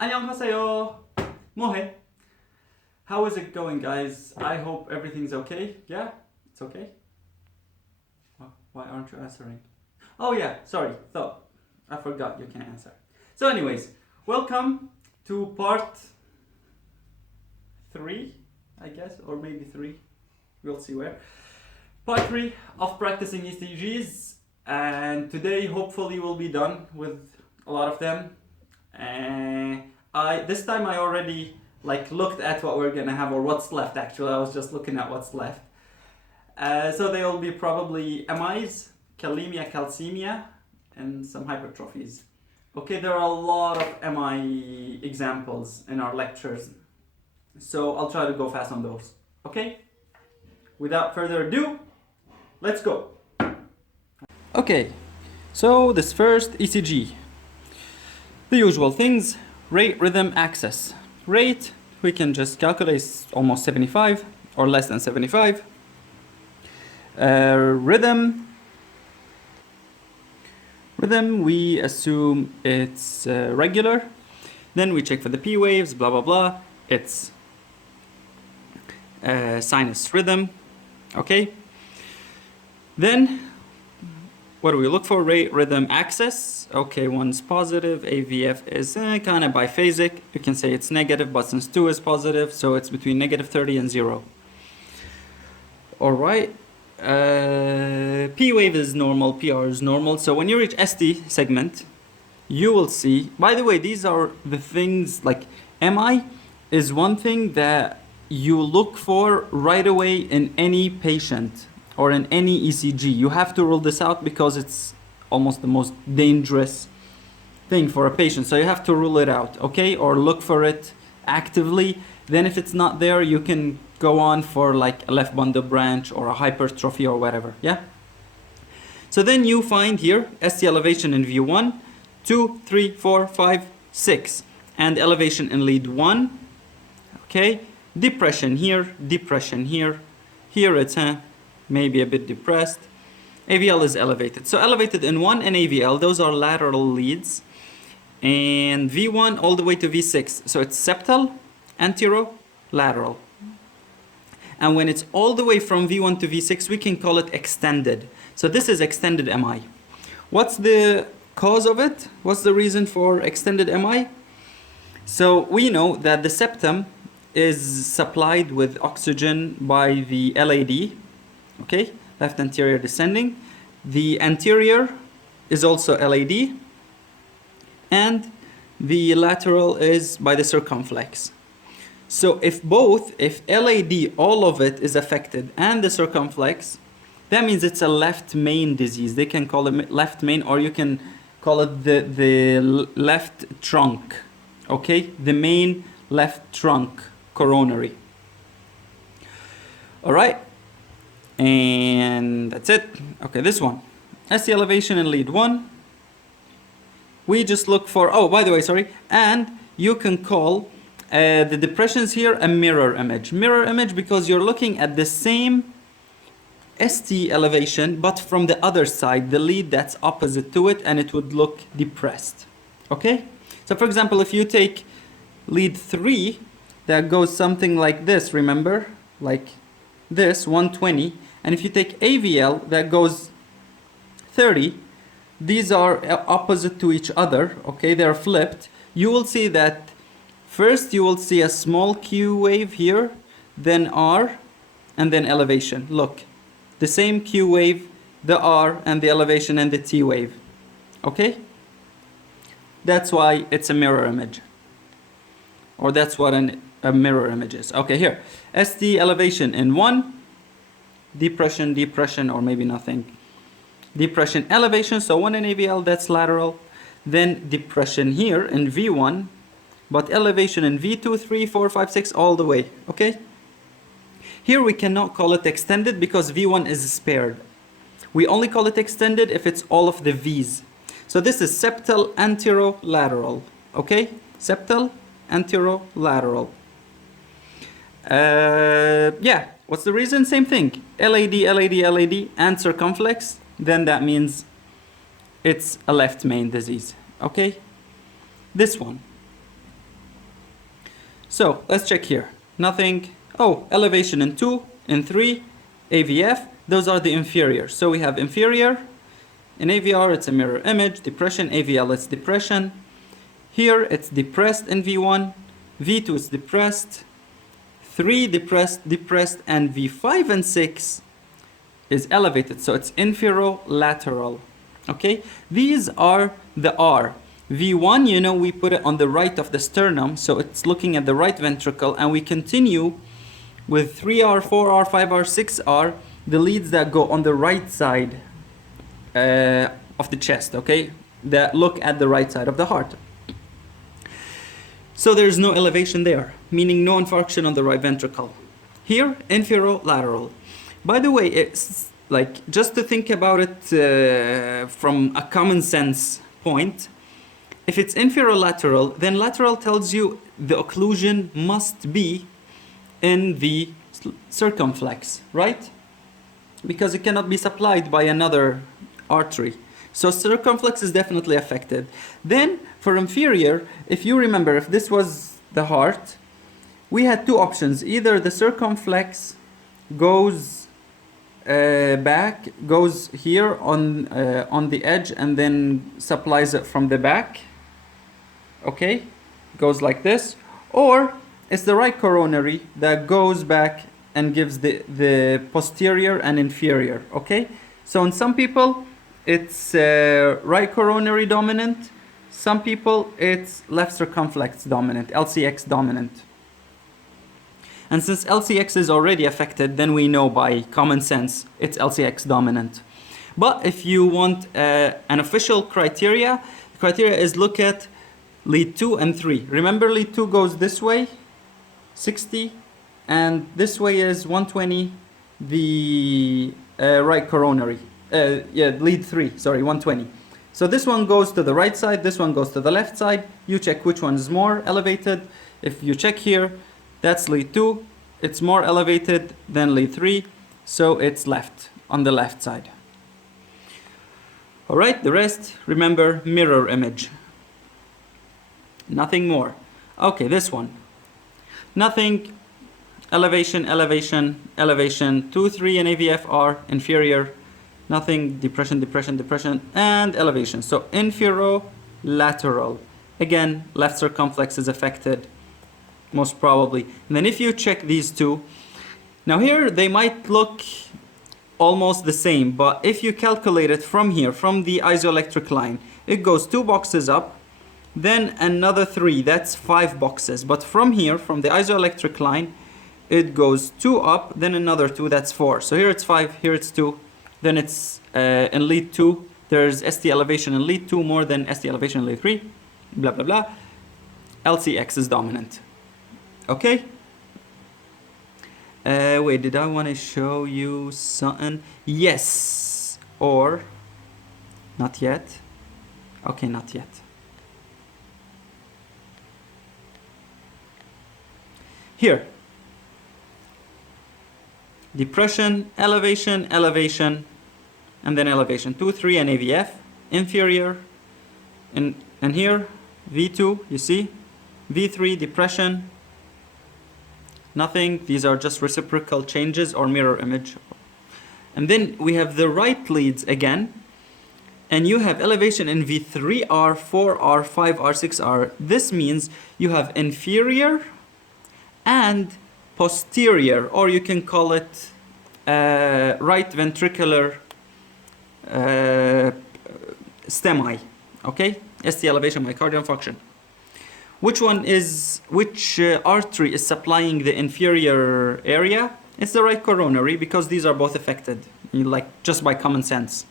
안녕하세요. 뭐해? How is it going, guys? I hope everything's okay. Yeah? It's okay? Why aren't you answering? Oh yeah, sorry. I forgot you can answer. So anyways, welcome to part 3, I guess, or maybe 3. We'll see where. Part 3 of practicing ECGs, and today hopefully we'll be done with a lot of them. This time I already looked at what we're gonna have, or what's left. Actually, I was just looking at what's left. So they will be probably MIs, kalemia, calcemia, and some hypertrophies. Okay, there are a lot of MI examples in our lectures, so I'll try to go fast on those. Okay? Without further ado, let's go. Okay, so this first ECG. The usual things: rate, rhythm, axis. Rate, we can just calculate almost 75 or less than 75. Rhythm, we assume it's regular. Then we check for the P waves, blah blah blah. It's sinus rhythm. Okay. Then what do we look for? Rate, rhythm, axis. Okay, one's positive. AVF is kind of biphasic. You can say it's negative, but since 2 is positive, so it's between negative 30 and 0. All right. P wave is normal, PR is normal. So when you reach ST segment, you will see, by the way, these are the things like MI is one thing that you look for right away in any patient or in any ECG. You have to rule this out because it's almost the most dangerous thing for a patient. So you have to rule it out, okay? Or look for it actively. Then if it's not there, you can go on for like a left bundle branch or a hypertrophy or whatever, yeah? So then you find here ST elevation in V1, 2, 3, 4, 5, 6, and elevation in lead 1, okay? Depression here, here it's maybe a bit depressed. AVL is elevated. So elevated in 1 and AVL, those are lateral leads. And V1 all the way to V6. So it's septal, antero, lateral. And when it's all the way from V1 to V6, we can call it extended. So this is extended MI. What's the cause of it? What's the reason for extended MI? So we know that the septum is supplied with oxygen by the LAD, okay, left anterior descending. The anterior is also LAD, and the lateral is by the circumflex. So if LAD, all of it is affected, and the circumflex, that means it's a left main disease. They can call it left main, or you can call it the left trunk, okay, the main left trunk coronary. All right, and that's it. Okay, this one, ST elevation in lead 1. We just look for, oh, by the way, sorry, and you can call the depressions here a mirror image. Mirror image because you're looking at the same ST elevation, but from the other side, the lead that's opposite to it, and it would look depressed. Okay? So for example, if you take lead 3, that goes something like this, remember? Like this, 120. And if you take AVL, that goes 30. These are opposite to each other, okay? They're flipped. You will see that first you will see a small Q wave here, then R, and then elevation. Look, the same Q wave, the R, and the elevation, and the T wave, okay? That's why it's a mirror image. Or that's what a mirror image is. Okay, here. ST elevation in 1, depression, or maybe nothing. Depression, elevation, so 1 in AVL, that's lateral. Then depression here in V1, but elevation in V2, 3, 4, 5, 6, all the way, okay? Here we cannot call it extended because V1 is spared. We only call it extended if it's all of the V's. So this is septal, antero, lateral, okay? Septal, antero, lateral. Yeah, what's the reason? Same thing. LAD, and circumflex. Then that means it's a left main disease. Okay? This one. So let's check here. Nothing. Oh, elevation in 2, in 3, AVF. Those are the inferior. So we have inferior. In AVR, it's a mirror image. Depression. AVL, it's depression. Here, it's depressed in V1. V2 is depressed. 3 depressed, and V5 and 6 is elevated. So it's inferolateral. Okay? These are the R. V1, you know, we put it on the right of the sternum, so it's looking at the right ventricle, and we continue with 3R, 4R, 5R, 6R, the leads that go on the right side of the chest, okay? That look at the right side of the heart. So there's no elevation there, meaning no infarction on the right ventricle. Here, inferolateral. By the way, it's like, just to think about it from a common sense point, if it's inferolateral, then lateral tells you the occlusion must be in the circumflex, right? Because it cannot be supplied by another artery. So circumflex is definitely affected. Then for inferior, if you remember, if this was the heart, we had two options. Either the circumflex goes back, goes here on the edge, and then supplies it from the back. Okay, goes like this, or it's the right coronary that goes back and gives the posterior and inferior. Okay, so in some people it's right coronary dominant, some people it's left circumflex dominant, LCX dominant. And since LCX is already affected, then we know by common sense it's LCX dominant. But if you want an official criteria, the criteria is look at lead 2 and 3. Remember, lead 2 goes this way, 60, and this way is 120, the right coronary. Lead 3, sorry, 120. So this one goes to the right side, this one goes to the left side. You check which one is more elevated. If you check here, that's lead 2. It's more elevated than lead 3, so it's left, on the left side. All right, the rest, remember, mirror image. Nothing more. Okay, this one. Nothing. Elevation, elevation, elevation. 2, 3 and AVF are inferior. Nothing. Depression, depression, depression, and elevation. So inferolateral. Again, left circumflex is affected, most probably. And then if you check these two, now here they might look almost the same, but if you calculate it from here, from the isoelectric line, it goes 2 boxes up, then another 3, that's 5 boxes. But from here, from the isoelectric line, it goes 2 up, then another 2, that's 4. So here it's 5, here it's 2, then it's in lead 2, there's ST elevation in lead 2 more than ST elevation in lead 3, blah, blah, blah. LCX is dominant. Okay? Wait, did I want to show you something? Yes, or not yet. Okay, not yet. Here, depression, elevation, elevation, and then elevation. 2, 3, and AVF, inferior, and here, V2, you see, V3, depression, nothing. These are just reciprocal changes or mirror image. And then we have the right leads again, and you have elevation in V3R, 4R, 5R, 6R. This means you have inferior and posterior, or you can call it right ventricular STEMI, okay? ST elevation, myocardial infarction. Which artery is supplying the inferior area? It's the right coronary, because these are both affected, like just by common sense.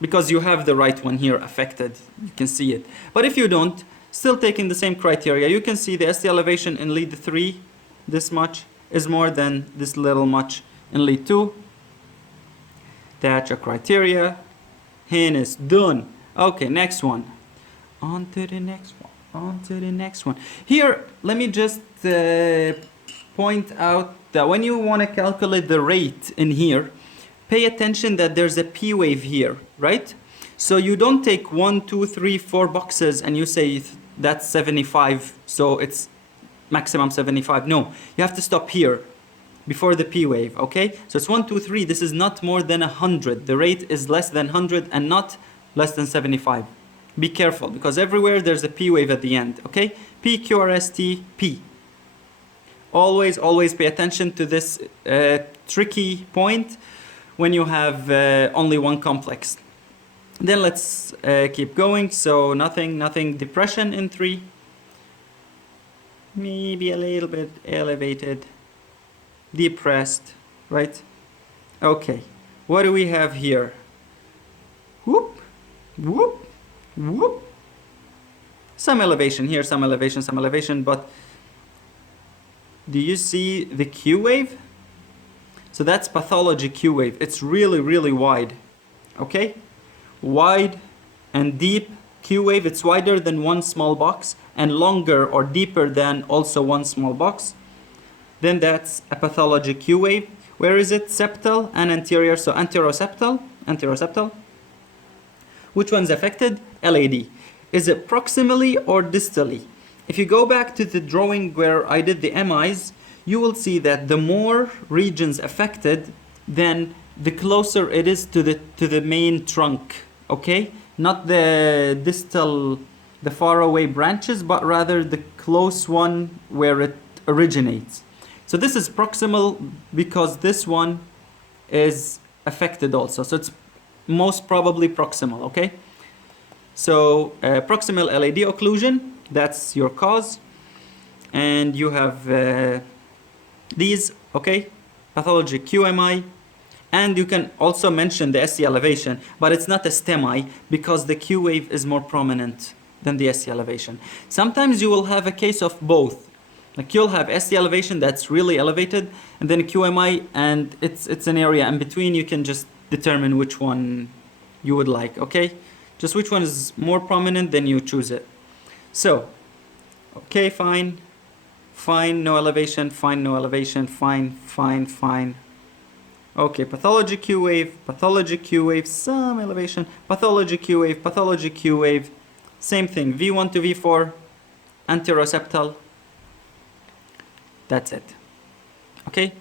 Because you have the right one here affected, you can see it. But if you don't, still taking the same criteria, you can see the ST elevation in lead 3, this much, is more than this little much in lead 2. That's your criteria. And it's done. Okay, next one. On to the next one. On to the next one. Here, let me just point out that when you want to calculate the rate in here, pay attention that there's a P wave here, right? So you don't take 1, 2, 3, 4 boxes and you say that's 75, so it's maximum 75. No, you have to stop here before the P wave, okay? So it's 1, 2, 3. This is not more than 100. The rate is less than 100 and not less than 75. Be careful, because everywhere there's a P wave at the end, okay? P, Q, R, S, T, P. Always pay attention to this tricky point when you have only one complex. Then let's keep going. So nothing. Depression in 3. Maybe a little bit elevated. Depressed, right? Okay. What do we have here? Whoop, whoop, whoop. Some elevation here, some elevation, but do you see the Q wave? So that's pathology Q wave. It's really wide, okay? Wide and deep Q wave. It's wider than one small box and longer or deeper than also one small box. Then that's a pathology Q wave. Where is it? Septal and anterior. So anteroseptal. Which one's affected? LAD. Is it proximally or distally? If you go back to the drawing where I did the MIs, you will see that the more regions affected, then the closer it is to the main trunk, okay? Not the distal, the far away branches, but rather the close one where it originates. So this is proximal because this one is affected also. So it's most probably proximal, okay? So proximal LAD occlusion, that's your cause. And you have these, okay? Pathology QMI. And you can also mention the SC elevation, but it's not a STEMI because the Q wave is more prominent than the SC elevation. Sometimes you will have a case of both. Like you'll have SC elevation that's really elevated, and then QMI, and it's an area in between. You can just determine which one you would like, okay? Just which one is more prominent, then you choose it. So, okay, fine, no elevation, fine, no elevation, fine. Okay, pathology Q wave, some elevation, pathology Q wave, same thing, V1 to V4, anteroseptal. That's it. Okay?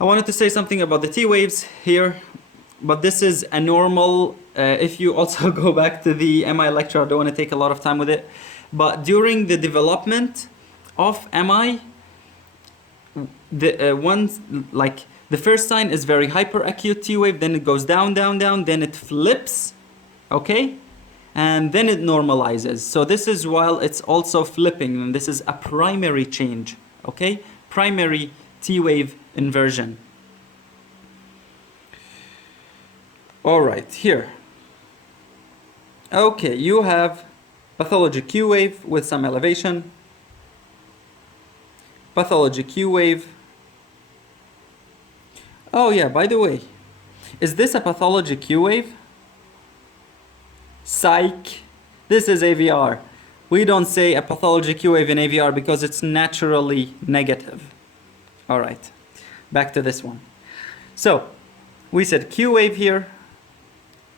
I wanted to say something about the T waves here, but this is a normal, if you also go back to the MI lecture, I don't want to take a lot of time with it, but during the development of MI, the first sign is very hyperacute T wave, then it goes down, then it flips, okay? And then it normalizes. So this is while it's also flipping, and this is a primary change, okay? Primary T wave inversion. All right, here. Okay, you have pathology Q wave with some elevation. Pathology Q wave. Oh yeah, by the way, is this a pathology Q wave? Psych. This is AVR. We don't say a pathology Q wave in AVR because it's naturally negative. All right, back to this one. So, we said Q wave here,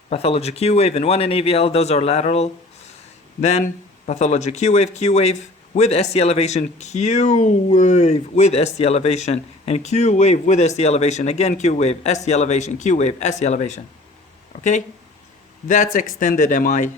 pathology Q wave and one in AVL, those are lateral. Then pathology Q wave with ST elevation, Q wave with ST elevation, and Q wave with ST elevation, again Q wave, ST elevation, Q wave, ST elevation. Okay? That's extended MI,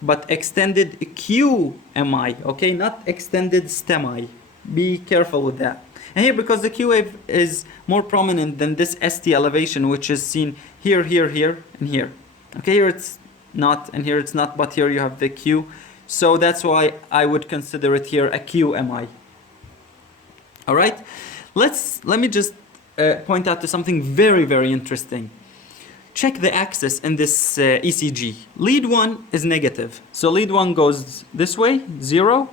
but extended QMI, okay? Not extended STEMI. Be careful with that. And here, because the Q wave is more prominent than this ST elevation, which is seen here, and here. Okay, here it's not, and here it's not, but here you have the Q. So that's why I would consider it here a QMI. All right, let me just point out to something very interesting. Check the axis in this ECG. Lead 1 is negative. So lead 1 goes this way, 0,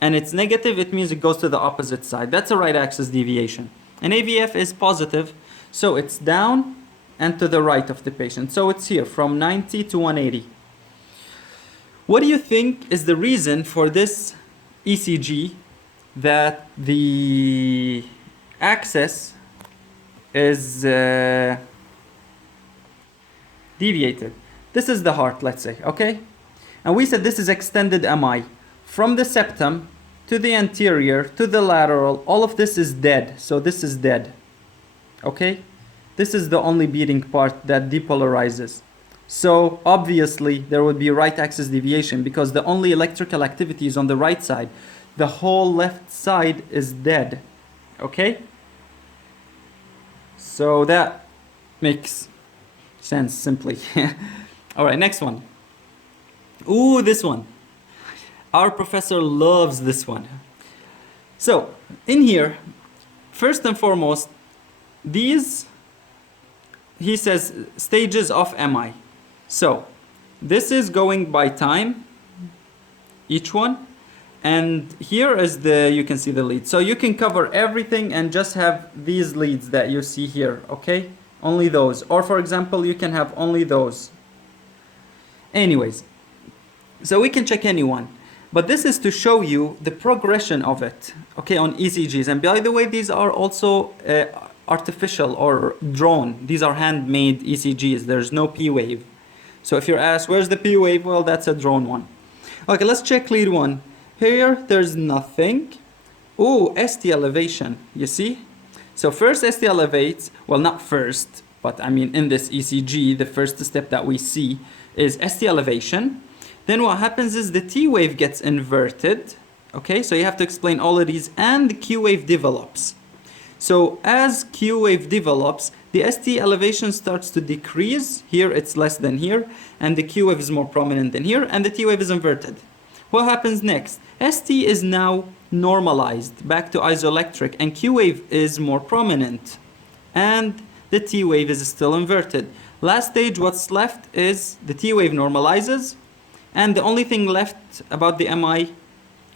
and it's negative, it means it goes to the opposite side. That's a right axis deviation. And AVF is positive, so it's down and to the right of the patient. So it's here from 90 to 180. What do you think is the reason for this ECG that the axis is deviated. This is the heart, let's say, okay? And we said this is extended MI. From the septum to the anterior to the lateral, all of this is dead. So this is dead, okay? This is the only beating part that depolarizes. So obviously there would be right axis deviation because the only electrical activity is on the right side. The whole left side is dead, okay? So that makes sense simply. All right, next one. Ooh, this one. Our professor loves this one. So in here, first and foremost, these, he says, stages of MI. So this is going by time, each one. And here is the, you can see the lead. So you can cover everything and just have these leads that you see here, okay? Only those. Or for example, you can have only those. Anyways, so we can check any one. But this is to show you the progression of it, okay, on ECGs. And by the way, these are also artificial or drawn. These are handmade ECGs. There's no P wave. So if you're asked, where's the P wave? Well, that's a drawn one. Okay, let's check lead one. Here, there's nothing. Oh, ST elevation, you see? So first ST elevates, well, not first, but I mean in this ECG, the first step that we see is ST elevation. Then what happens is the T wave gets inverted. Okay, so you have to explain all of these, and the Q wave develops. So as Q wave develops, the ST elevation starts to decrease. Here it's less than here, and the Q wave is more prominent than here, and the T wave is inverted. What happens next? ST is now normalized back to isoelectric, and Q wave is more prominent, and the T wave is still inverted. Last stage, what's left is the T wave normalizes, and the only thing left about the MI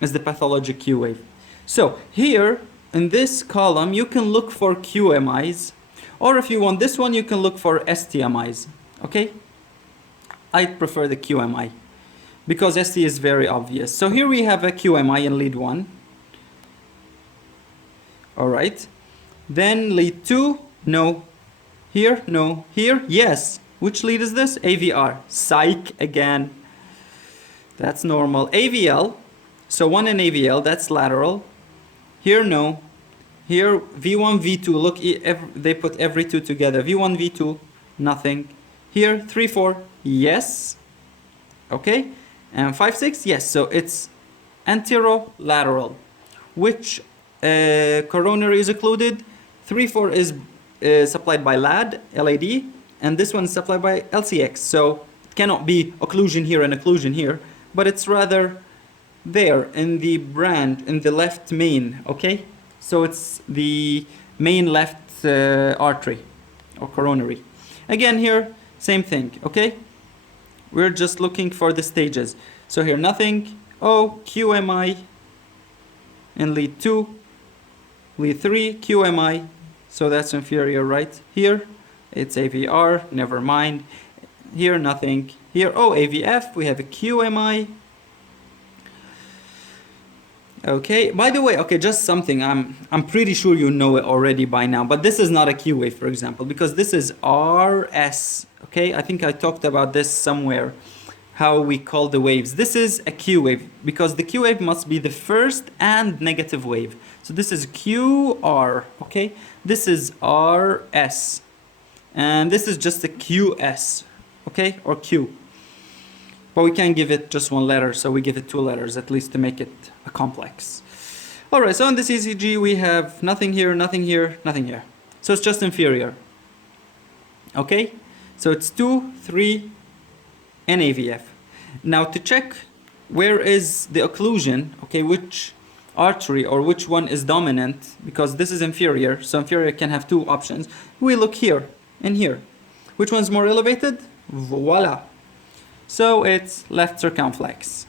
is the pathological Q wave. So here in this column, you can look for QMIs, or if you want this one, you can look for STMIs. Okay? I prefer the QMI because ST is very obvious. So here we have a QMI in lead 1. All right. Then lead 2, no. Here, no. Here, yes. Which lead is this? AVR. Psych again. That's normal. AVL. So 1 in AVL, that's lateral. Here, no. Here, V1, V2. Look, they put every two together. V1, V2, nothing. Here, 3, 4, yes. Okay. And 5, 6, yes. So it's anterolateral. Which coronary is occluded? 3, 4 is supplied by LAD, and this one is supplied by LCX. So it cannot be occlusion here and occlusion here, but it's rather there in the brand, in the left main, okay? So it's the main left artery or coronary. Again here, same thing, okay? We're just looking for the stages. So here, nothing. Oh, QMI in lead 2, lead 3, QMI. So that's inferior, right? Here, it's AVR, never mind. Here, nothing. Here, oh, AVF, we have a QMI. Okay, by the way, okay, just something, I'm pretty sure you know it already by now, but this is not a Q wave, for example, because this is RS, okay? I think I talked about this somewhere, how we call the waves. This is a Q wave, because the Q wave must be the first and negative wave. So this is QR, okay? This is RS, and this is just a QS, okay, or Q. But we can't give it just one letter, so we give it 2 letters at least to make it a complex. All right, so in this ECG we have nothing here, nothing here, nothing here. So it's just inferior. Okay, so it's 2, 3, and AVF. Now to check where is the occlusion, okay, which artery or which one is dominant, because this is inferior, so inferior can have 2 options. We look here and here. Which one's more elevated? Voila. So it's left circumflex.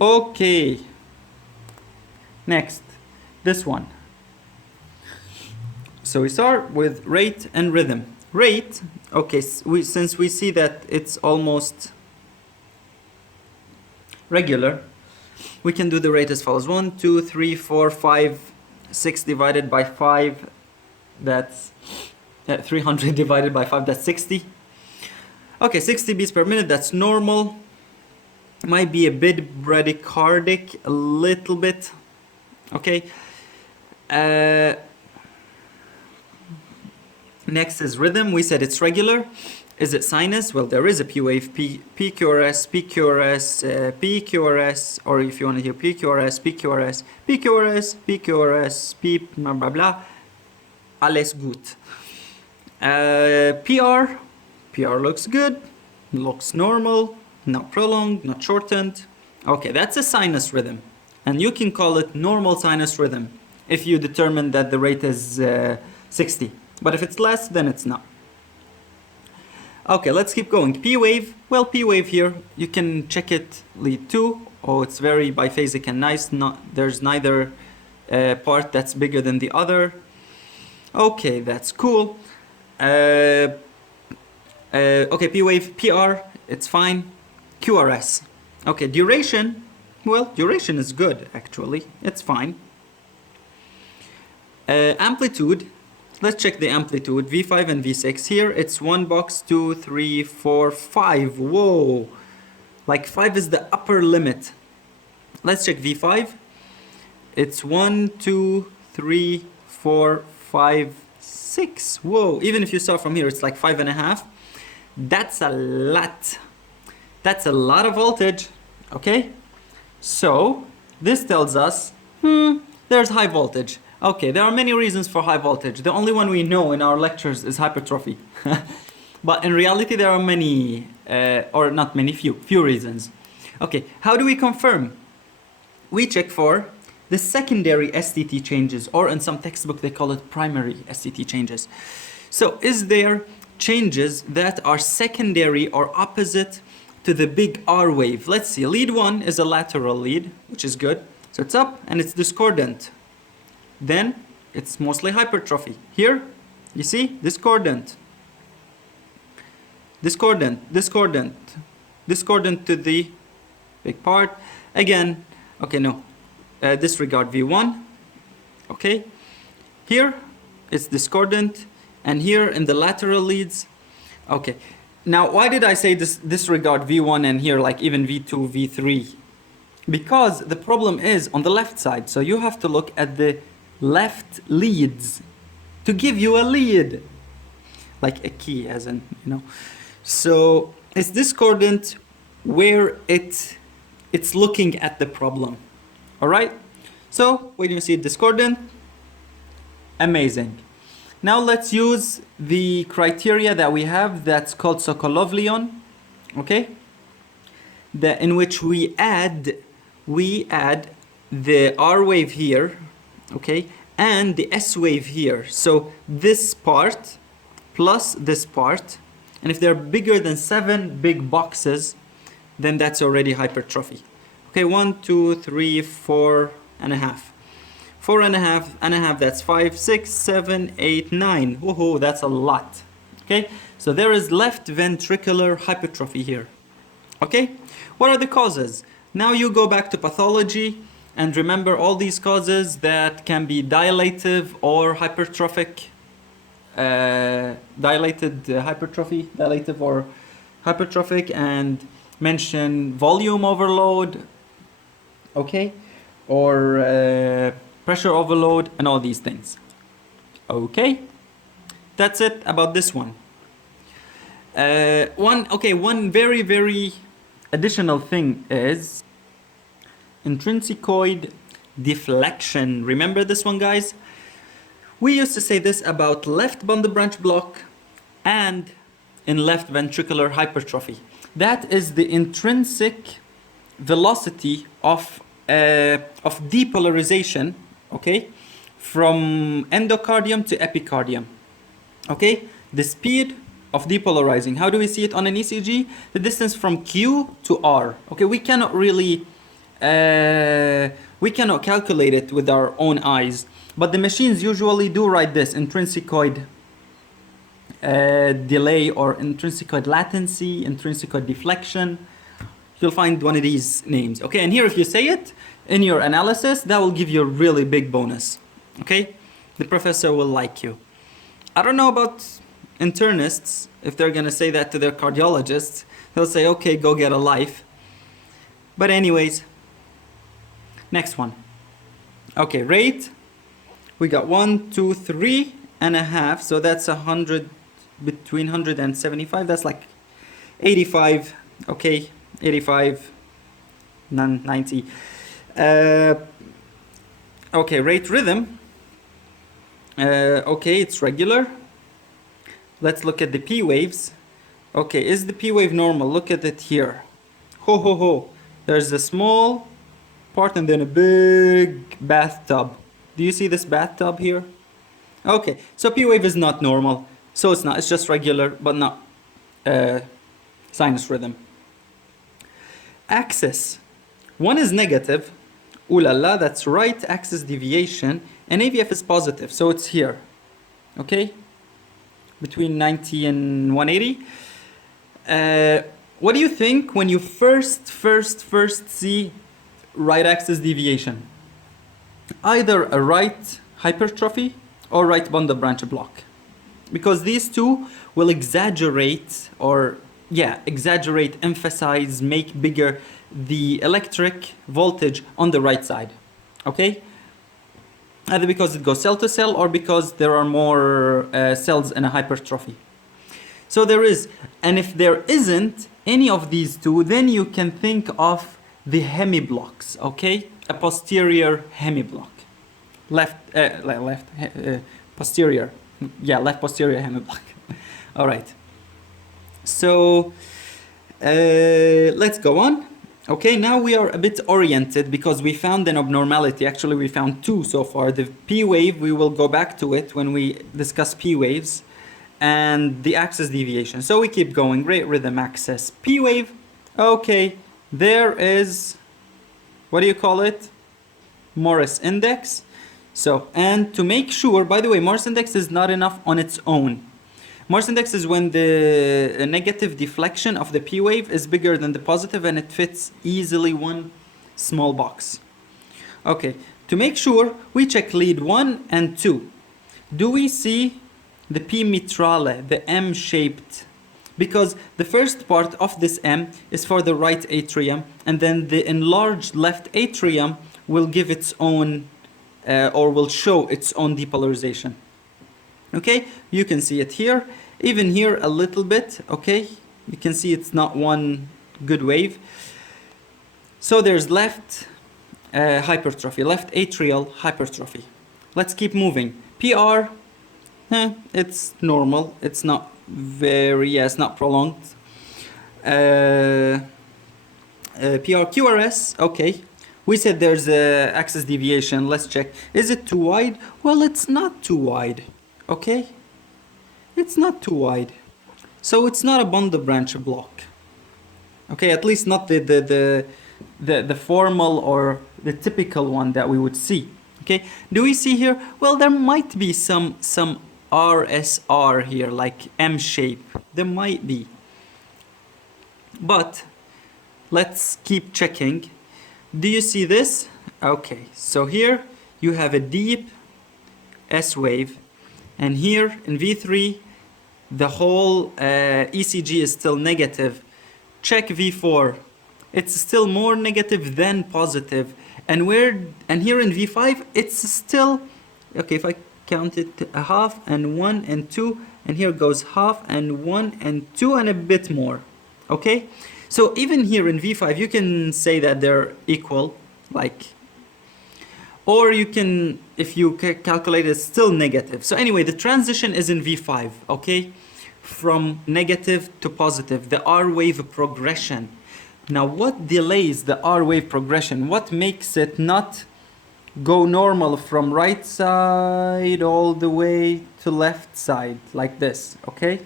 Okay. Next, this one. So we start with rate and rhythm. Rate, okay, since we see that it's almost regular, we can do the rate as follows. 1, 2, 3, 4, 5, 6 divided by 5. That's 300 divided by 5, that's 60. Okay, 60 beats per minute, that's normal. Might be a bit bradycardic, a little bit. Okay. Next is rhythm. We said it's regular. Is it sinus? Well, there is a P wave, PQRS, PQRS, PQRS, or if you want to hear PQRS, PQRS, PQRS, PQRS, P blah blah blah. Alles gut. PR looks good, looks normal, not prolonged, not shortened. Okay, that's a sinus rhythm, and you can call it normal sinus rhythm if you determine that the rate is 60. But if it's less, then it's not. Okay, let's keep going. P wave. Well, P wave here, you can check it lead 2. Oh, it's very biphasic and nice. There's neither part that's bigger than the other. Okay, that's cool. Okay, P wave, PR, it's fine. QRS. Okay, duration. Well, duration is good, actually. It's fine. Amplitude. Let's check the amplitude. V5 and V6. Here, it's 1 box, 2, 3, 4, 5. Whoa. Like 5 is the upper limit. Let's check V5. It's 1, 2, 3, 4, 5, 6. Whoa. Even if you saw from here, it's like 5.5. That's a lot. That's a lot of voltage. Okay? So, this tells us, there's high voltage. Okay, there are many reasons for high voltage. The only one we know in our lectures is hypertrophy. But in reality, there are many, or not many, few reasons. Okay, how do we confirm? We check for the secondary STT changes, or in some textbook they call it primary STT changes. So is there changes that are secondary or opposite to the big R wave? Let's see, lead 1 is a lateral lead, which is good. So it's up and it's discordant. Then it's mostly hypertrophy. Here, you see, discordant. Discordant, discordant, discordant to the big part. Again, okay, no, disregard V1. Okay, here it's discordant, and here in the lateral leads. Okay, now why did I say disregard V1 and here like even V2, V3? Because the problem is on the left side, so you have to look at the left leads to give you a lead, like a key, as in, you know. So it's discordant where it's looking at the problem. All right. So when you see discordant, amazing. Now let's use the criteria that we have that's called Sokolovleon. Okay. In which we add the R wave here. Okay, and the S wave here. So this part plus this part, and if they're bigger than 7 big boxes, then that's already hypertrophy. Okay, 1, 2, 3, 4 and a half. 4 and a half, that's 5, 6, 7, 8, 9. Woohoo, that's a lot. Okay, so there is left ventricular hypertrophy here. Okay, what are the causes? Now you go back to pathology. And remember all these causes that can be dilative or hypertrophic, dilative or hypertrophic, and mention volume overload, okay, or pressure overload, and all these things. Okay, that's it about this one. One very, very additional thing is intrinsicoid deflection. Remember this one, guys? We used to say this about left bundle branch block and in left ventricular hypertrophy. That is the intrinsic velocity of depolarization, okay, from endocardium to epicardium. Okay, the speed of depolarizing. How do we see it on an ECG? The distance from Q to R. Okay, we cannot really we cannot calculate it with our own eyes, but the machines usually do write this intrinsicoid delay or intrinsicoid latency, intrinsicoid deflection. You'll find one of these names. Okay, and here if you say it in your analysis, that will give you a really big bonus. Okay, the professor will like you. I don't know about internists, if they're gonna say that to their cardiologists. They'll say, okay, go get a life. But anyways, next one. Okay, rate. We got 1, 2, 3.5. So that's 100, between 100 and 75. That's like 85. Okay, 85, 90. Okay, rate rhythm. Okay, it's regular. Let's look at the P waves. Okay, is the P wave normal? Look at it here. Ho ho ho. There's a small part and then a big bathtub. Do you see this bathtub here? Okay, so P wave is not normal. So it's not, it's just regular, but not sinus rhythm. Axis. One is negative. Ooh la la, that's right axis deviation. And AVF is positive, so it's here. Okay? Between 90 and 180. What do you think when you first see right axis deviation? Either a right hypertrophy or right bundle branch block. Because these two will exaggerate exaggerate, emphasize, make bigger the electric voltage on the right side. Okay? Either because it goes cell to cell or because there are more cells in a hypertrophy. So there is, and if there isn't any of these two, then you can think of the hemiblocks, okay? A posterior hemiblock. Posterior. Yeah, left posterior hemiblock. All right. So let's go on. Okay, now we are a bit oriented because we found an abnormality. Actually, we found two so far. The P wave, we will go back to it when we discuss P waves, and the axis deviation. So we keep going. Rate rhythm axis. P wave. Okay, there is, what do you call it? Morris index. So, and to make sure, by the way, Morris index is not enough on its own. Morris index is when the negative deflection of the P wave is bigger than the positive and it fits easily one small box. Okay, to make sure, we check lead 1 and 2. Do we see the P mitrale, the M-shaped? Because the first part of this M is for the right atrium, and then the enlarged left atrium will give its own, or will show its own depolarization. Okay, you can see it here, even here a little bit. Okay, you can see it's not one good wave. So there's left hypertrophy, left atrial hypertrophy. Let's keep moving. PR, it's normal. It's not very, it's not prolonged. PR QRS, okay. We said there's a axis deviation. Let's check. Is it too wide? Well, it's not too wide. Okay, it's not too wide, so it's not a bundle branch block. Okay, at least not the formal or the typical one that we would see. Okay, do we see here? Well, there might be some RSR here, like M shape. There might be, but let's keep checking. Do you see this? Okay, so here you have a deep S wave. And here in V3, the whole ECG is still negative. Check V4. It's still more negative than positive. And here in V5, it's still, okay, if I count it, a half and 1 and 2, and here goes half and 1 and 2 and a bit more. Okay? So even here in V5, you can say that they're equal, like, or you can, if you calculate it, it's still negative. So anyway, the transition is in V5, okay? From negative to positive, the R wave progression. Now, what delays the R wave progression? What makes it not go normal from right side all the way to left side, like this, okay?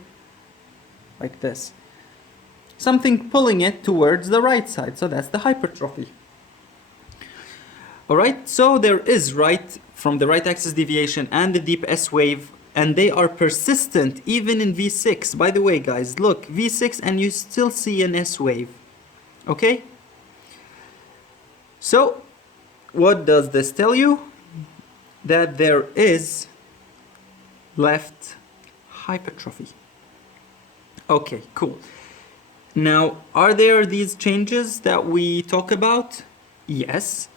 Like this. Something pulling it towards the right side, so that's the hypertrophy. All right, so there is right from the right axis deviation and the deep S wave, and they are persistent even in V6. By the way, guys, look, V6 and you still see an S wave. Okay? So, what does this tell you? That there is left hypertrophy. Okay, cool. Now, are there these changes that we talk about? Yes.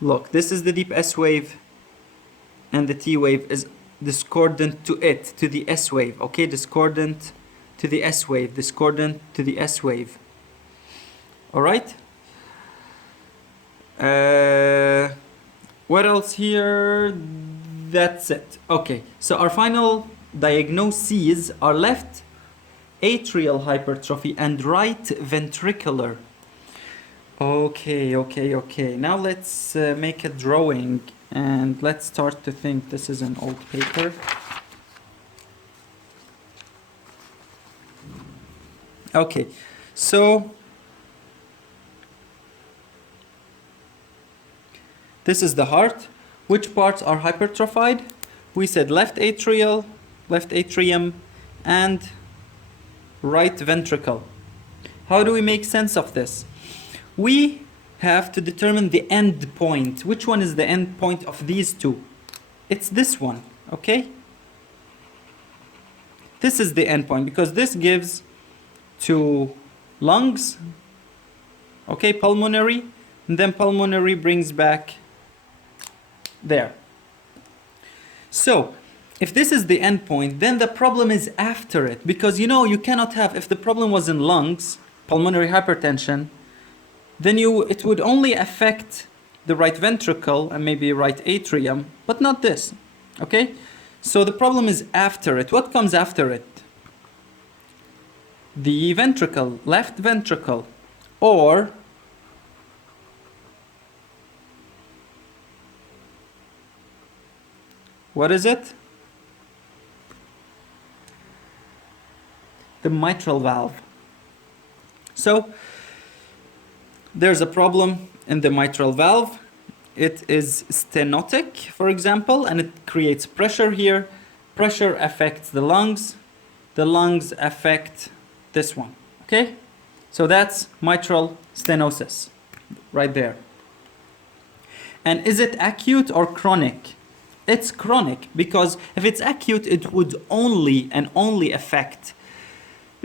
Look, this is the deep S wave, and the T wave is discordant to it, to the S wave. Okay, discordant to the S wave, discordant to the S wave. All right. What else here? That's it. Okay, so our final diagnoses are left atrial hypertrophy and right ventricular. Okay. Now let's make a drawing and let's start to think. This is an old paper. Okay, so this is the heart. Which parts are hypertrophied? We said left atrial, left atrium, and right ventricle. How do we make sense of this? We have to determine the end point. Which one is the end point of these two? It's this one, okay? This is the end point because this gives to lungs, okay, pulmonary, and then pulmonary brings back there. So, if this is the end point, then the problem is after it, because you know you cannot have, if the problem was in lungs, pulmonary hypertension, then it would only affect the right ventricle and maybe right atrium, but not this, okay? So the problem is after it. What comes after it? The ventricle, left ventricle, or what is it? The mitral valve. So there's a problem in the mitral valve. It is stenotic, for example, and it creates pressure here. Pressure affects the lungs. The lungs affect this one, okay? So that's mitral stenosis right there. And is it acute or chronic? It's chronic, because if it's acute, it would only and only affect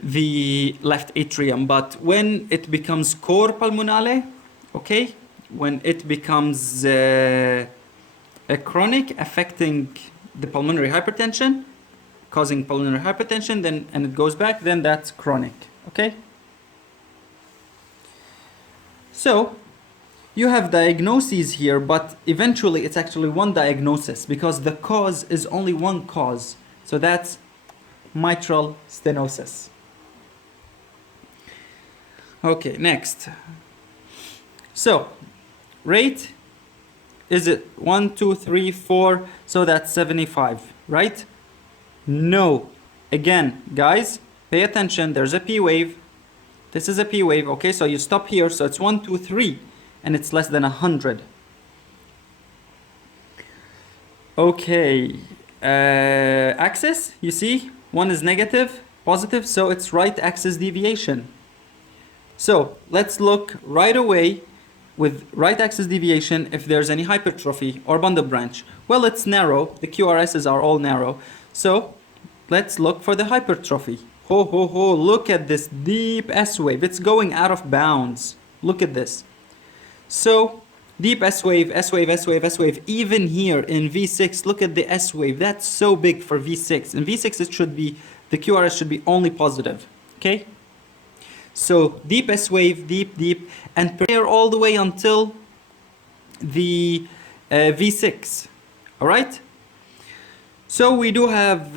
the left atrium. But when it becomes cor pulmonale, okay, when it becomes a chronic, affecting the pulmonary hypertension, causing pulmonary hypertension, then and it goes back, then that's chronic, okay? So you have diagnoses here, but eventually it's actually one diagnosis because the cause is only one cause. So that's mitral stenosis. Okay, next. So, rate, is it 1, 2, 3, 4? So that's 75, right? No. Again, guys, pay attention. There's a P wave. This is a P wave. Okay, so you stop here. So it's 1, 2, 3, and it's less than 100. Okay. Axis, you see, one is negative, positive, so it's right axis deviation. So let's look right away with right axis deviation if there's any hypertrophy or bundle branch. Well, it's narrow. The QRSs are all narrow. So let's look for the hypertrophy. Look at this deep S wave. It's going out of bounds. Look at this. So deep S wave, S wave, S wave, S wave. Even here in V6, look at the S wave. That's so big for V6. In V6, it should be, the QRS should be only positive. Okay? So deep S wave, deep, and prepare all the way until the V6. All right? So we do have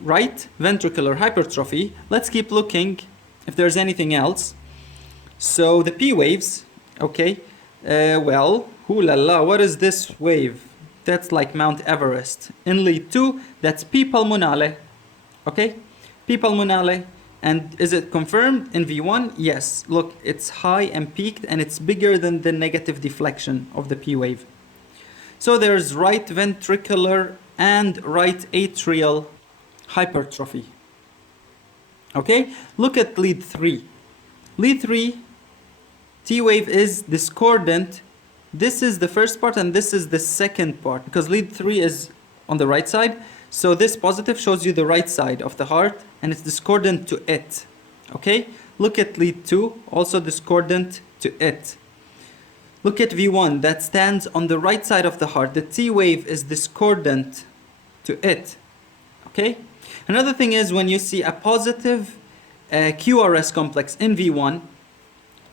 right ventricular hypertrophy. Let's keep looking if there's anything else. So the P waves, okay. Well, what is this wave? That's like Mount Everest. In lead 2, that's P pulmonale. Okay? P pulmonale. And is it confirmed in V1? Yes. Look, it's high and peaked, and it's bigger than the negative deflection of the P wave. So there's right ventricular and right atrial hypertrophy. Okay? Look at lead 3. Lead 3, T wave is discordant. This is the first part and this is the second part, because lead 3 is on the right side. So this positive shows you the right side of the heart, and it's discordant to it. Okay? Look at lead 2, also discordant to it. Look at V1, that stands on the right side of the heart. The T wave is discordant to it. Okay? Another thing is when you see a positive QRS complex in V1,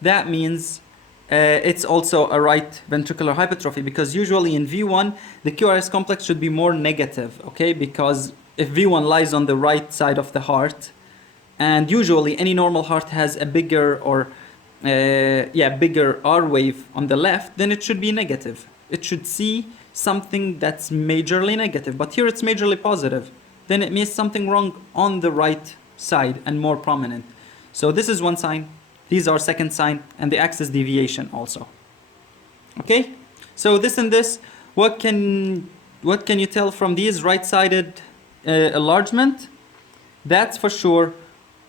that means it's also a right ventricular hypertrophy, because usually in V1 the QRS complex should be more negative, okay? Because if V1 lies on the right side of the heart, and usually any normal heart has a bigger or bigger R wave on the left, then it should be negative. It should see something that's majorly negative, but here it's majorly positive. Then it means something wrong on the right side and more prominent. So this is one sign. These are second sign, and the axis deviation also. Okay, so this and this, what can you tell from these? Right-sided enlargement, that's for sure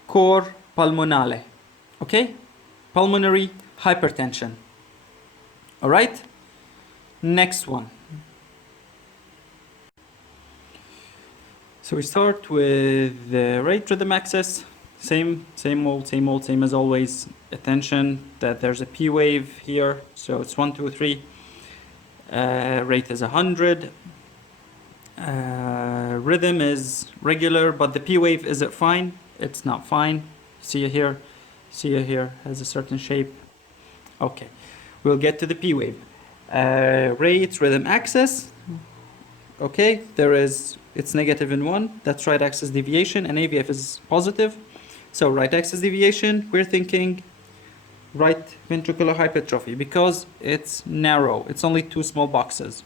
cor pulmonale. Okay, pulmonary hypertension. All right, next one. So we start with the right rhythm axis. Same as always. Attention that there's a P wave here, so it's 1, 2, 3. Rate is 100. Rhythm is regular, but the P wave, is it fine? It's not fine. See it here, has a certain shape. Okay, we'll get to the P wave. Rate, rhythm axis. Okay, it's negative in 1. That's right axis deviation, and AVF is positive. So right axis deviation, we're thinking right ventricular hypertrophy because it's narrow. It's only 2 small boxes.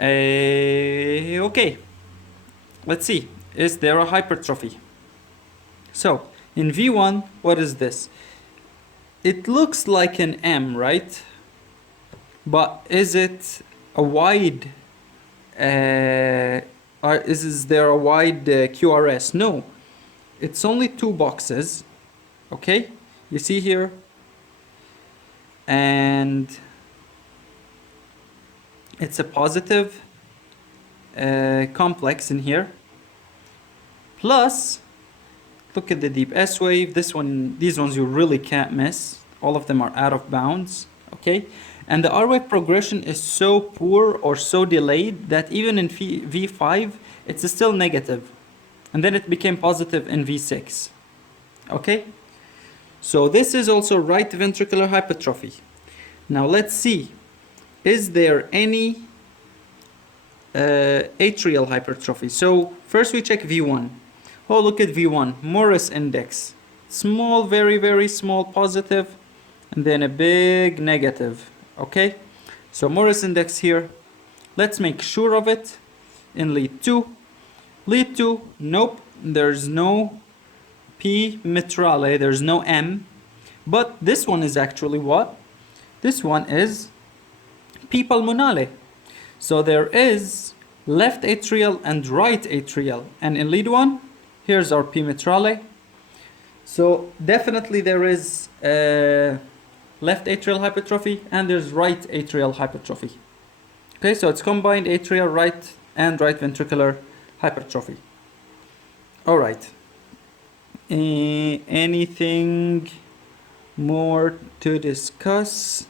Okay, let's see. Is there a hypertrophy? So in V1, what is this? It looks like an M, right? But is it a wide? Is there a wide QRS? No. It's only 2 boxes, okay? You see here, and it's a positive complex in here. Plus, look at the deep S wave. These ones you really can't miss. All of them are out of bounds, okay? And the R wave progression is so poor or so delayed that even in V5, it's still negative. And then it became positive in V6. Okay? So this is also right ventricular hypertrophy. Now let's see. Is there any atrial hypertrophy? So first we check V1. Oh, look at V1. Morris index. Small, very, very small positive. And then a big negative. Okay? So Morris index here. Let's make sure of it in lead 2. Lead 2, nope, there's no P mitrale, there's no M. But this one is actually what? This one is P pulmonale. So there is left atrial and right atrial. And in lead 1, here's our P mitrale. So definitely there is left atrial hypertrophy and there's right atrial hypertrophy. Okay, so it's combined atrial right and right ventricular hypertrophy. All right. Anything more to discuss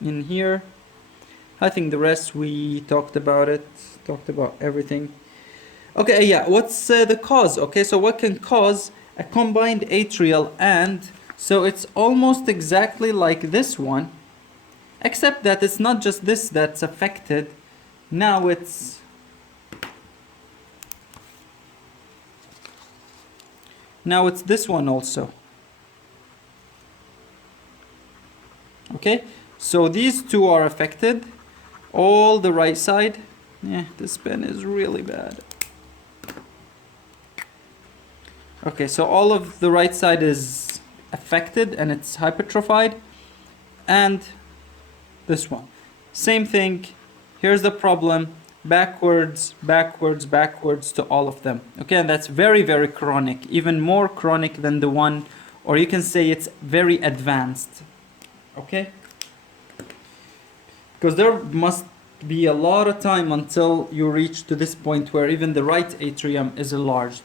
in here? I think the rest we talked about it. Talked about everything. Okay, yeah. What's the cause? Okay, so what can cause a combined atrial and so it's almost exactly like this one, except that it's not just this that's affected. Now it's this one also. Okay, so these two are affected. All the right side. Yeah, this pen is really bad. Okay, so all of the right side is affected and it's hypertrophied. And this one. Same thing. Here's the problem. Backwards, backwards, backwards to all of them. Okay, and that's very, very chronic. Even more chronic than the one, or you can say it's very advanced. Okay? Because there must be a lot of time until you reach to this point where even the right atrium is enlarged.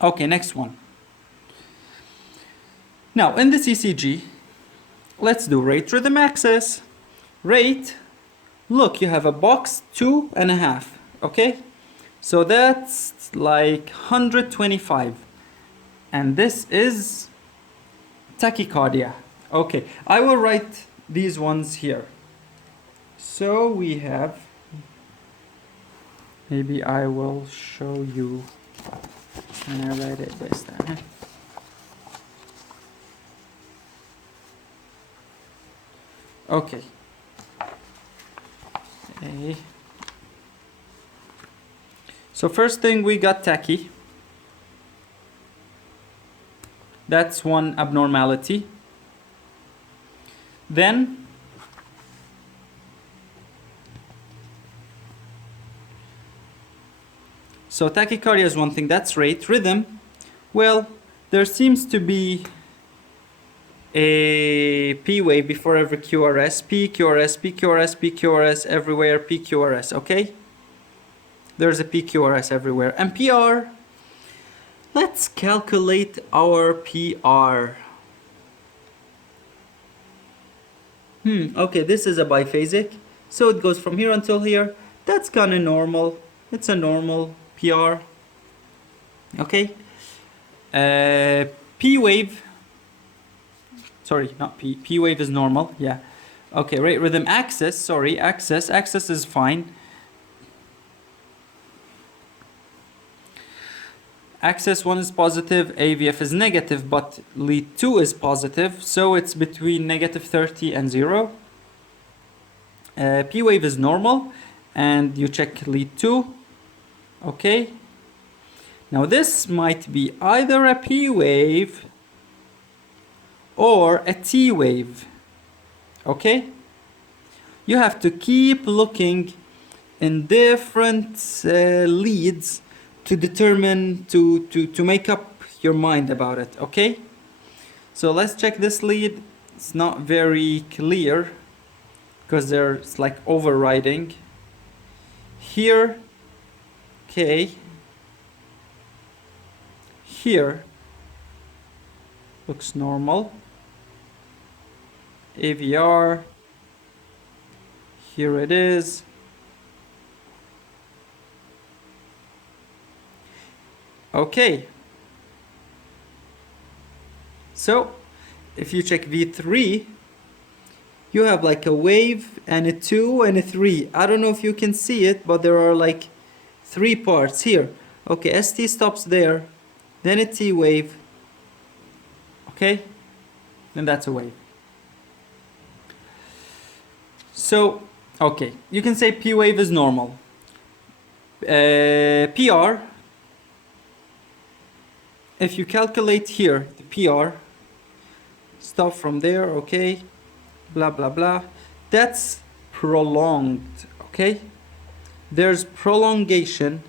Okay, next one. Now, in this ECG, let's do rate rhythm axis. Rate, look, you have a box 2.5, okay? So that's like 125. And this is tachycardia. Okay, I will write these ones here. So we have, maybe I will show you, and I write it this time. Okay. So first thing, we got tachy. That's one abnormality. Then so tachycardia is one thing, that's rate. Rhythm, well, there seems to be a P wave before every QRS, P, QRS, P, QRS, P, QRS, everywhere, P, QRS, okay? There's a P, QRS everywhere. And PR, let's calculate our PR. Okay, this is a biphasic, so it goes from here until here. That's kind of normal. It's a normal PR. Okay. P wave. Sorry, not P. P wave is normal. Yeah. Okay, rate rhythm axis. Sorry, axis. Axis is fine. Axis 1 is positive, AVF is negative, but lead 2 is positive, so it's between -30 and 0. P wave is normal, and you check lead 2. Okay. Now this might be either a P wave or a T wave. Okay. You have to keep looking in different leads to determine, to make up your mind about it, okay? So let's check this lead. It's not very clear because there's like overriding. Here, okay. Here, looks normal. AVR, here it is. Okay, so if you check V3, you have like a wave and a 2 and a 3. I don't know if you can see it, but there are like 3 parts here. Okay, ST stops there, then a T wave, okay, then that's a wave. So, okay, you can say P wave is normal. PR, if you calculate here the PR, stop from there, okay, blah blah blah, that's prolonged, okay? There's prolongation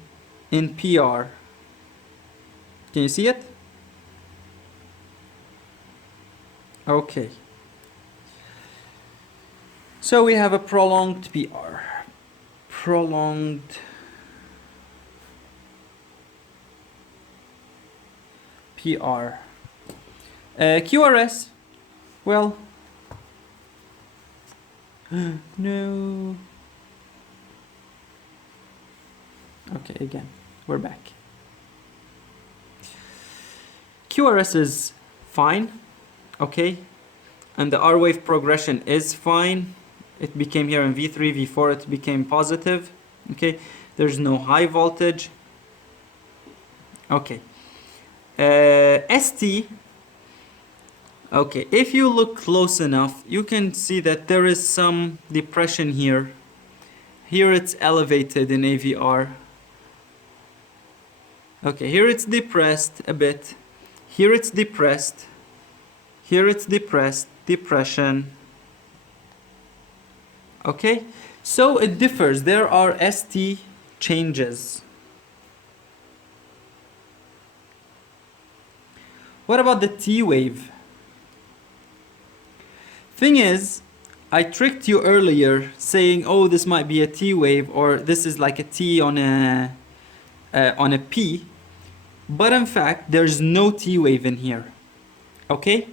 in PR. Can you see it? Okay. So we have a prolonged PR. Prolonged PR. QRS, well, no. Okay, again, we're back. QRS is fine, okay, and the R wave progression is fine. It became here in V3, V4, it became positive, okay. There's no high voltage, okay. ST, okay, if you look close enough, you can see that there is some depression here. Here it's elevated in AVR. Okay, here it's depressed a bit. Here it's depressed. Here it's depressed, depression. Okay, so it differs. There are ST changes. What about the T wave? Thing is, I tricked you earlier saying, oh, this might be a T wave, or this is like a T on a P, but in fact, there's no T wave in here, okay?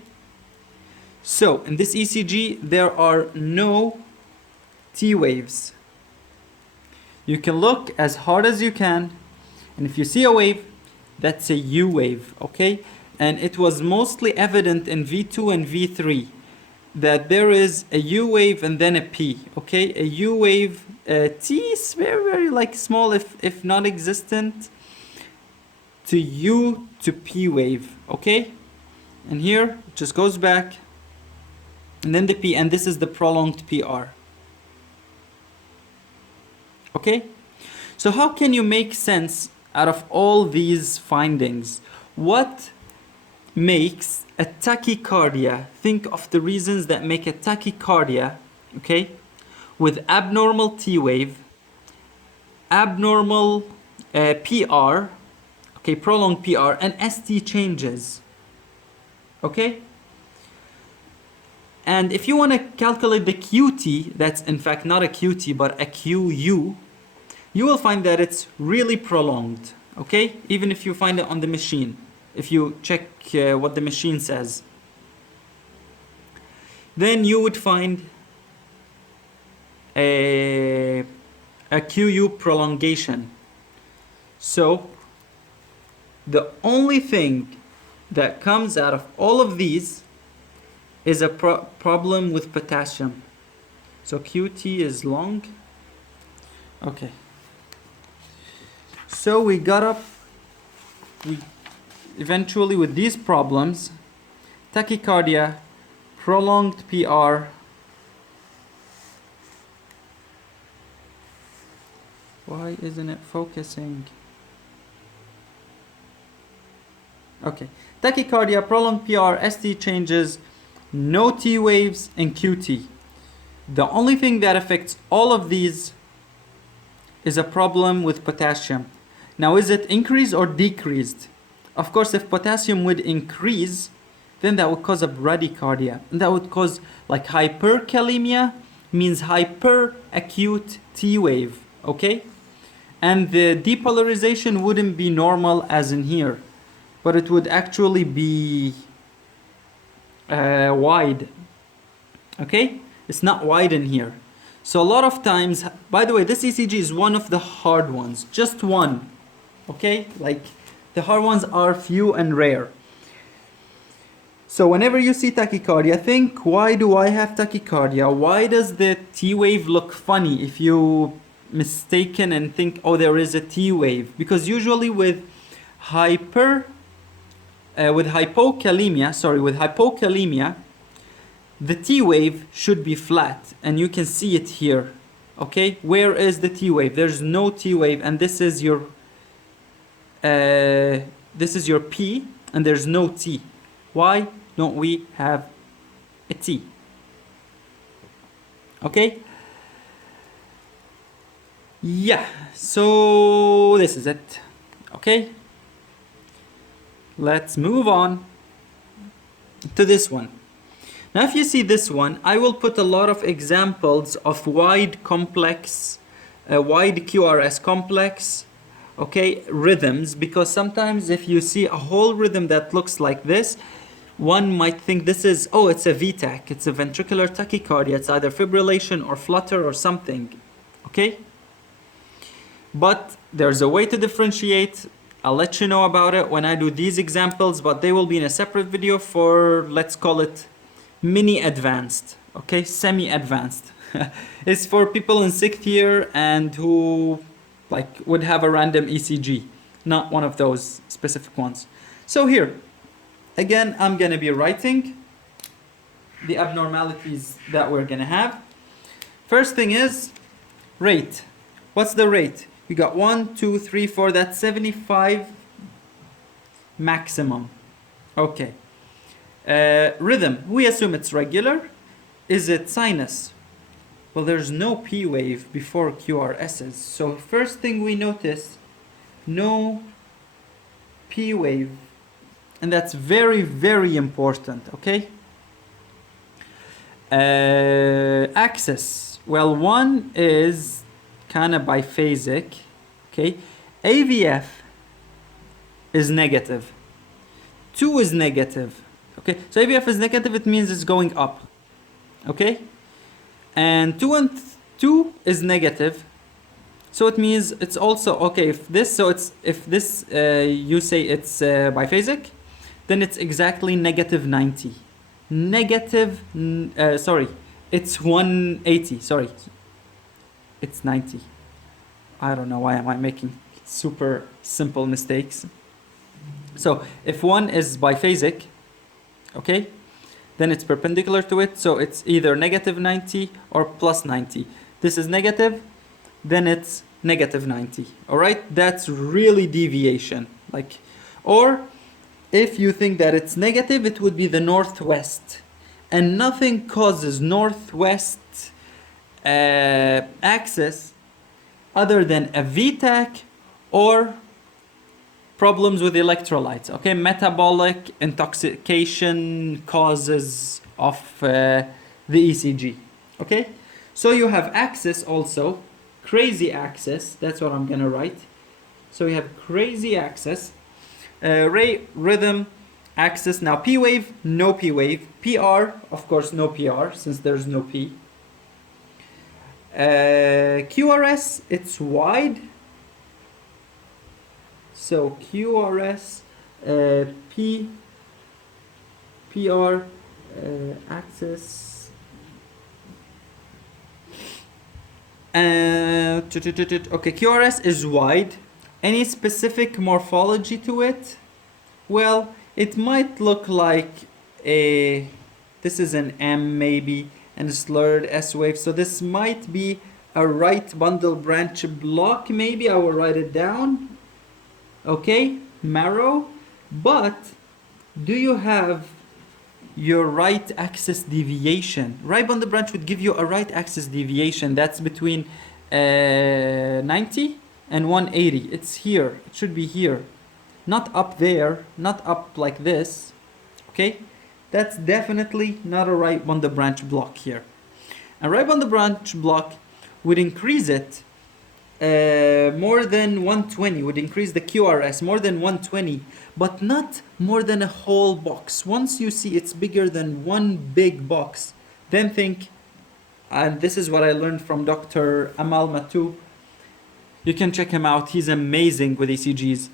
So, in this ECG, there are no T waves. You can look as hard as you can, and if you see a wave, that's a U wave, okay? And it was mostly evident in V2 and V3 that there is a U wave and then a P, okay? A U wave, T is very, very like small, if non-existent, to U to P wave, okay? And here, it just goes back, and then the P, and this is the prolonged PR. Okay? So how can you make sense out of all these findings? What makes a tachycardia? Think of the reasons that make a tachycardia, okay? With abnormal T wave, abnormal PR, okay, prolonged PR, and ST changes, okay? And if you want to calculate the QT, that's in fact not a QT but a QU, you will find that it's really prolonged, okay? Even if you find it on the machine, if you check what the machine says. Then you would find a QU prolongation. So the only thing that comes out of all of these is a problem with potassium. So QT is long. Okay. So we got up, eventually with these problems, tachycardia, prolonged PR, why isn't it focusing? Okay, tachycardia, prolonged PR, ST changes, no T waves, and QT. The only thing that affects all of these is a problem with potassium. Now, is it increased or decreased? Of course, if potassium would increase, then that would cause a bradycardia. And that would cause like hyperkalemia, means hyperacute T wave, okay? And the depolarization wouldn't be normal as in here, but it would actually be wide, okay? It's not wide in here. So a lot of times, by the way, this ECG is one of the hard ones, just one, okay? Like the hard ones are few and rare. So whenever you see tachycardia, think, why do I have tachycardia? Why does the T wave look funny if you mistaken and think, oh, there is a T wave? Because usually with hypokalemia, the T wave should be flat, and you can see it here, okay? Where is the T wave? There's no T wave, and this is your P, and there's no T. Why don't we have a T? Okay? Yeah, so this is it, okay? Let's move on to this one. Now, if you see this one, I will put a lot of examples of wide QRS complex, okay, rhythms, because sometimes if you see a whole rhythm that looks like this, one might think this is, oh, it's a VTAC, it's a ventricular tachycardia, it's either fibrillation or flutter or something, okay? But there's a way to differentiate. I'll let you know about it when I do these examples, but they will be in a separate video for, let's call it, mini advanced, okay, semi-advanced. It's for people in 6th year and who like would have a random ECG, not one of those specific ones. So here, again, I'm gonna be writing the abnormalities that we're gonna have. First thing is rate. What's the rate? You got 1, 2, 3, 4, that's 75 maximum. Okay. Rhythm, we assume it's regular. Is it sinus? Well, there's no P wave before QRSs. So first thing we notice, no P wave. And that's very, very important, okay? Axis. Well, one is kind of biphasic. Okay. AVF is negative. 2 is negative. Okay. So AVF is negative, it means it's going up. Okay. And 2 and 2 is negative. So it means it's also okay. If this you say it's biphasic, then it's exactly negative 90. It's 180. Sorry, it's 90. I don't know why am I making super simple mistakes. So if one is biphasic, okay, then it's perpendicular to it. So it's either negative 90 or plus 90. This is negative, then it's negative 90. All right, that's really deviation. Or if you think that it's negative, it would be the northwest. And nothing causes northwest axis other than a VTAC or problems with electrolytes. Okay, metabolic intoxication causes of the ECG. Okay, so you have axis also, crazy axis. That's what I'm gonna write. So you have crazy axis. Rhythm axis. Now P wave, no P wave. PR, of course, no PR since there's no P. QRS, it's wide. So QRS, PR, axis. Okay, QRS is wide. Any specific morphology to it? Well, it might look like this is an M maybe, and a slurred S wave. So this might be a right bundle branch block. Maybe I will write it down. Okay, marrow. But do you have your right axis deviation? Right bundle branch would give you a right axis deviation. That's between 90 and 180. It's here. It should be here. Not up there. Not up like this. Okay? That's definitely not a right bundle branch block here. A right bundle branch block would increase it more than 120, would increase the QRS more than 120, but not more than a whole box. Once you see it's bigger than one big box, then think, and this is what I learned from Dr. Amal Matou. You can check him out. He's amazing with ECGs.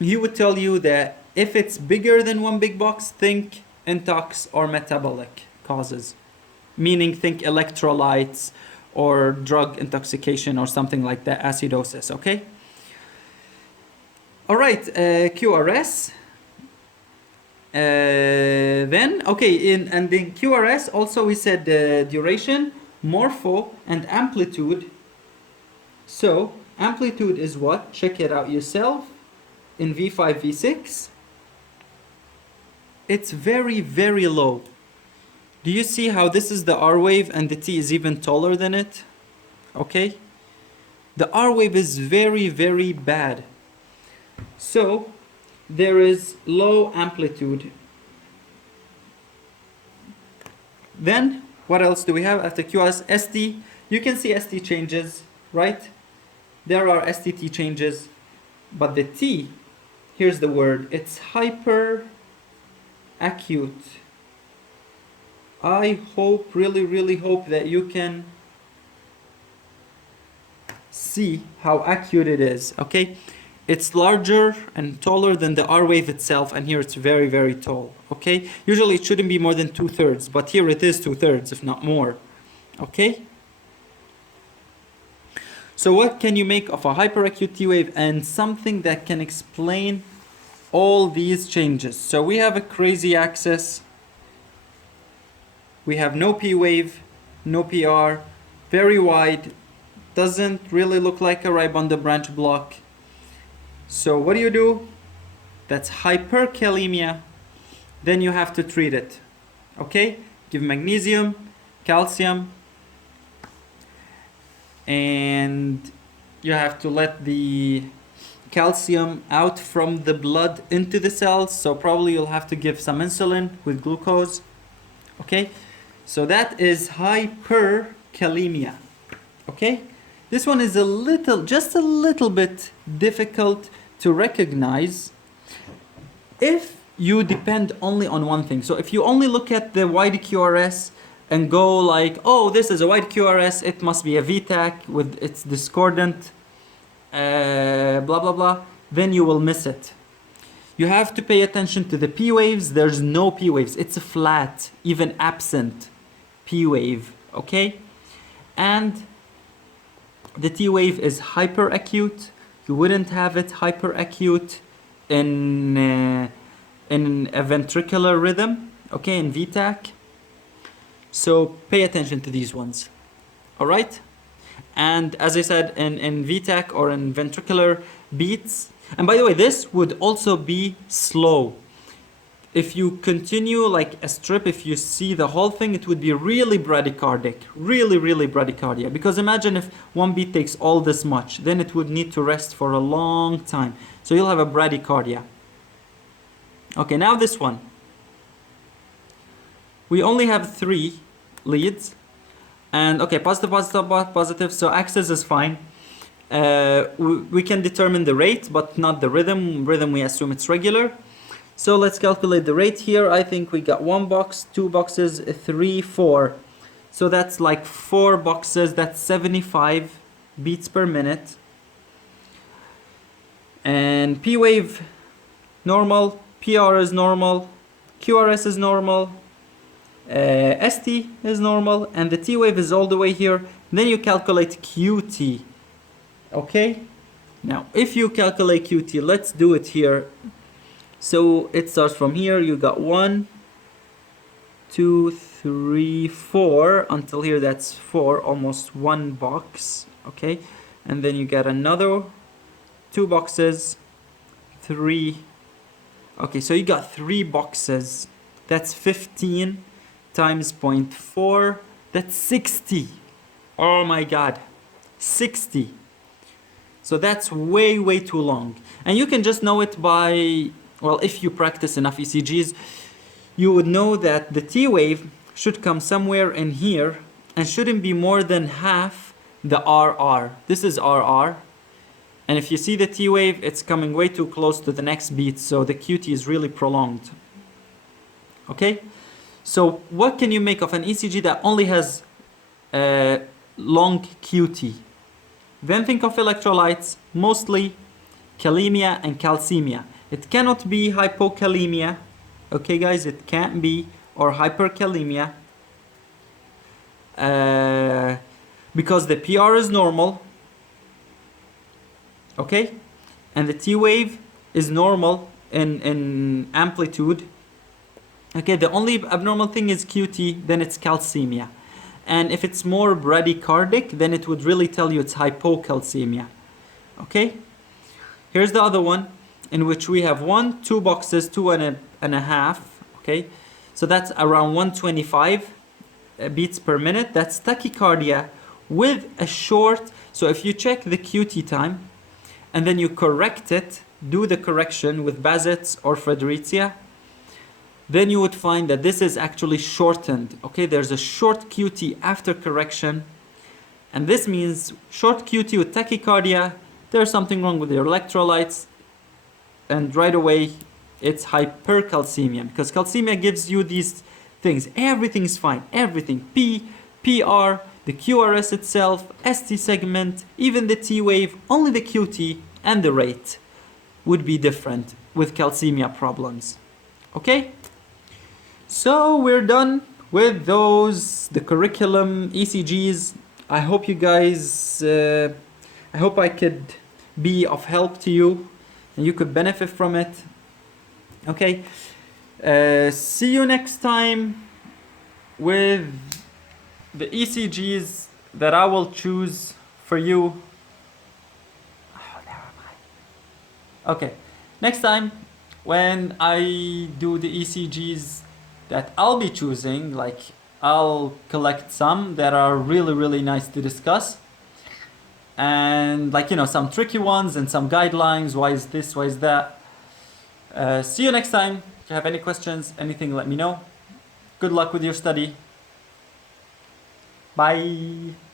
He would tell you that if it's bigger than one big box, think intox or metabolic causes. Meaning think electrolytes or drug intoxication or something like that, acidosis, okay? All right, QRS. Then, okay, and in QRS also we said duration, morpho, and amplitude. So amplitude is what? Check it out yourself. In V5, V6, it's very, very low. Do you see how this is the R wave and the T is even taller than it? Okay? The R wave is very, very bad. So there is low amplitude. Then what else do we have after QRS? ST. You can see ST changes, right? There are STT changes, but the T, here's the word, it's hyper acute. I hope, really, really hope that you can see how acute it is, okay? It's larger and taller than the R wave itself, and here it's very, very tall, okay? Usually it shouldn't be more than 2/3, but here it is 2/3, if not more, okay? So what can you make of a hyperacute T wave and something that can explain all these changes? So we have a crazy axis. We have no P wave, no PR, very wide, doesn't really look like a right bundle branch block. So what do? That's hyperkalemia. Then you have to treat it. Okay? Give magnesium, calcium, and you have to let the calcium out from the blood into the cells. So probably you'll have to give some insulin with glucose. Okay? So that is hyperkalemia. Okay? This one is just a little bit difficult to recognize if you depend only on one thing. So if you only look at the wide QRS and go like, oh, this is a wide QRS, it must be a VTAC with its discordant, blah, blah, blah, then you will miss it. You have to pay attention to the P waves. There's no P waves. It's a flat, even absent P wave, okay? And the T wave is hyperacute. You wouldn't have it hyperacute in a ventricular rhythm, okay, in VTAC. So pay attention to these ones, all right? And as I said, in VTAC or in ventricular beats, and by the way, this would also be slow. If you continue like a strip, if you see the whole thing, it would be really bradycardic, really, really bradycardia. Because imagine if one beat takes all this much, then it would need to rest for a long time. So you'll have a bradycardia. Okay, now this one. We only have 3 leads. And okay, positive, positive, positive, so axis is fine. We can determine the rate, but not the rhythm. Rhythm, we assume it's regular. So let's calculate the rate here. I think we got 1 box, 2 boxes, 3, 4. So that's like 4 boxes. That's 75 beats per minute. And P wave, normal. PR is normal. QRS is normal. ST is normal. And the T wave is all the way here. Then you calculate QT. Okay, now if you calculate QT, let's do it here. So it starts from here. You got 1, 2, 3, 4 until here. That's 4, almost 1 box. Okay, and then you get another 2 boxes, 3. Okay, so you got 3 boxes. That's 15 times 0.4. That's 60. Oh my God, 60. So that's way, way too long. And you can just know it by, well, if you practice enough ECGs, you would know that the T wave should come somewhere in here and shouldn't be more than half the RR. This is RR. And if you see the T wave, it's coming way too close to the next beat. So the QT is really prolonged. Okay? So what can you make of an ECG that only has long QT? Then think of electrolytes, mostly kalemia and calcemia. It cannot be hypokalemia, okay guys, it can't be, or hyperkalemia, because the PR is normal, okay, and the T wave is normal in amplitude, okay. The only abnormal thing is QT, then it's calcemia. And if it's more bradycardic, then it would really tell you it's hypokalemia. Okay? Here's the other one, in which we have 1, 2 boxes, 2 and a half. Okay? So that's around 125 beats per minute. That's tachycardia with a short. So if you check the QT time, and then you correct it, do the correction with Bazets or Fredericia, then you would find that this is actually shortened. Okay, there's a short QT after correction. And this means short QT with tachycardia, there's something wrong with your electrolytes. And right away, it's hyperkalemia. Because calcemia gives you these things. Everything's fine. Everything. P, PR, the QRS itself, ST segment, even the T wave, only the QT and the rate would be different with calcemia problems. Okay? So we're done with those, the curriculum, ECGs. I hope you guys, I hope I could be of help to you and you could benefit from it. Okay, see you next time with the ECGs that I will choose for you. Oh, there am I. Okay, next time when I do the ECGs that I'll be choosing, like I'll collect some that are really, really nice to discuss. And like, you know, some tricky ones and some guidelines. Why is this? Why is that? See you next time. If you have any questions, anything, let me know. Good luck with your study. Bye.